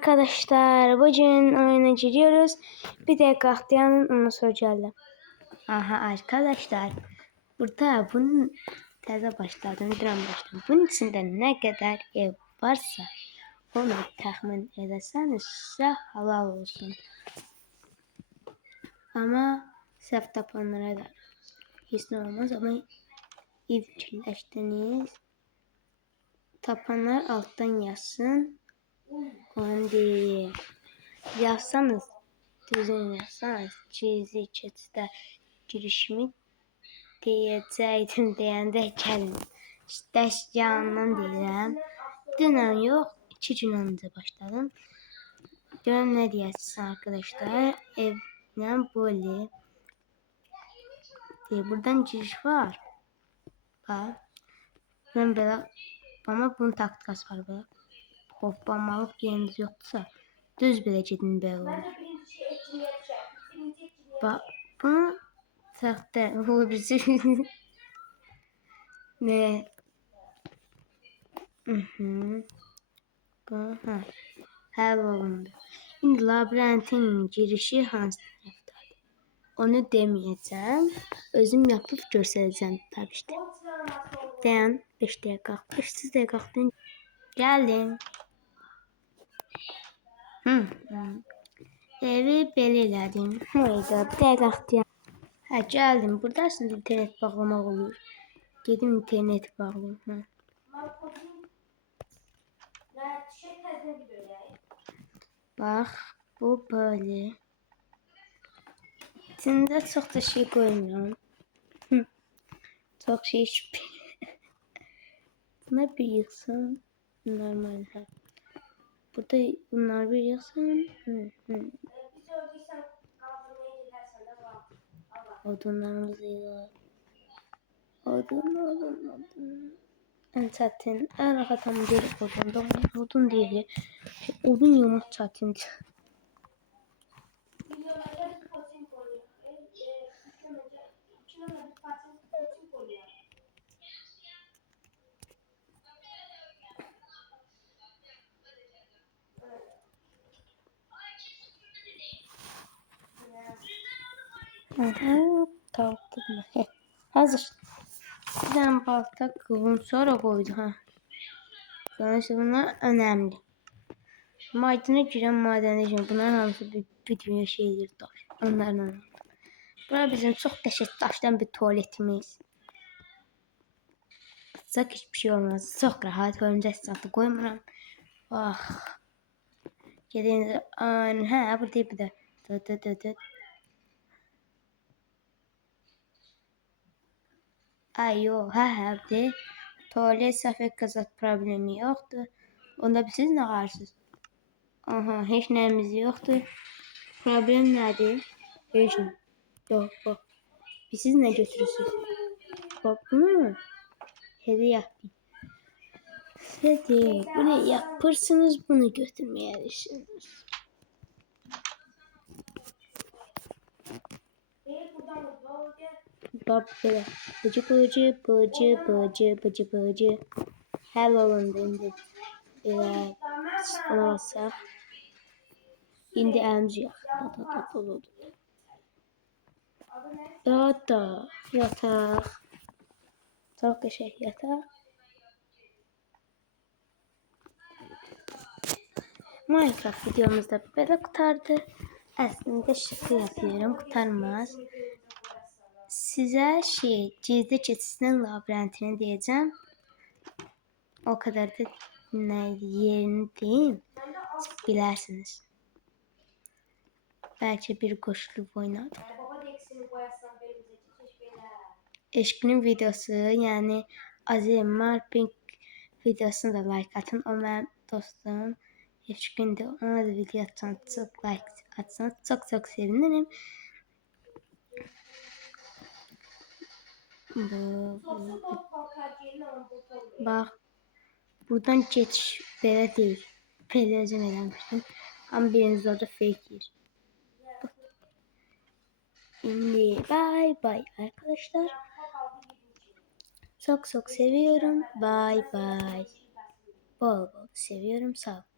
Arkadaşlar bugün oyuna giriyoruz. Bir de kahtiyanın onu soracağım. Aha arkadaşlar. Burada bunun teze başladım. Bunun içinde ne kadar ev varsa onu tahmin ederseniz size halal olsun. Ama saf tapanlara da hiç ne olmaz ama iyi fikirleştiniz. Tapanlar alttan yazsın. Onu değil. Yazsanız, düzgün yazsanız, çizi keçdə girişimi diyecektim deyəndə gəlin. İşte yanından deyirəm. Dünən yox, 2 gün önce başladım. Görüm ne diyeceksiniz arkadaşlar. Evlə böyle. Buradan giriş var. Bak. Ben böyle ama bunun taktikası var böyle. Hoppanmalık yeriniz yoksa düz bile gidin böyle olur. Bak bunu takdir olabilir. Ne? Bu ha. Həll olundu. İndi labirentin girişi hansı tarafdadır? Onu deməyəcəm. Özüm yapıb göstərəcəm tabii işte. Dayan 5 dəqiqə. 5 dəqiqə qalxdın. Gəldim. Evi belə elədim. Hayda, bir dəqiqə qalxdım. Hə, gəldim. Buradasınız internet bağlamaq olur. Gedim internet bağlayayım. Bak bu böyle. İçinde çok da şey koymuyorum. Çok şey Buna bir yıksın. Normal. Burada bunlar bir yıksın. Odunlarımızı yiyor. Odun. En çətin, en rahat bir odundan. Odun değil. Odun yumurt çətin. Kalktı mı? Hazır. Bir tane balta kıvım sonra koydu ha. Sonuçta bunlar önemli. Madene giren madene giren. Bunların hamısı bir dünya şeydir taş. Onların önemli. Burası bizim çok dehşet taştan bir tuvaletimiz. Sıcak hiçbir şey olmaz. Çok rahat. Örümcek satı koymuram. Ah. Geldiğinizde aynen. Ha burada bir de. Dı. Ay yok. Ha de. Tuvalet səfət qazat problemi yoktu. Onda siz ne varsınız? Aha hiç neyimiz yoktu. Problem nedir? Hiç ne? Yok bak. Siz ne götürürsünüz? Bak bunu hediye yaptım. Hediye bunu yaparsınız bunu götürmeyebilirsiniz. Bak böyle. Bıcı. Hello London. Evet. Buna basaq. İndi əlimizi yaxdı. Yataq. Çox qəşəng yataq. Minecraft videomuzda belə qutardı. Əslində şaka yapıyorum. Qutarmaz. Sizə gizli keçisinin labirentini deyəcəm. O kadar da yerini deyim. Siz bilərsiniz. Belki bir koşulu oynadım. Eşkinin videosu yani Azim Marping videosunu da like atın. O benim dostum. Eşkin'de ona da video atsan çok like atsanız çok sevinirim. Bak buradan geçiş böyle değil. Televizyon eləmişdim. Ama biriniz orada fake yer. Şimdi bye arkadaşlar. Çok seviyorum. Bye. Bol seviyorum. Sağ ol.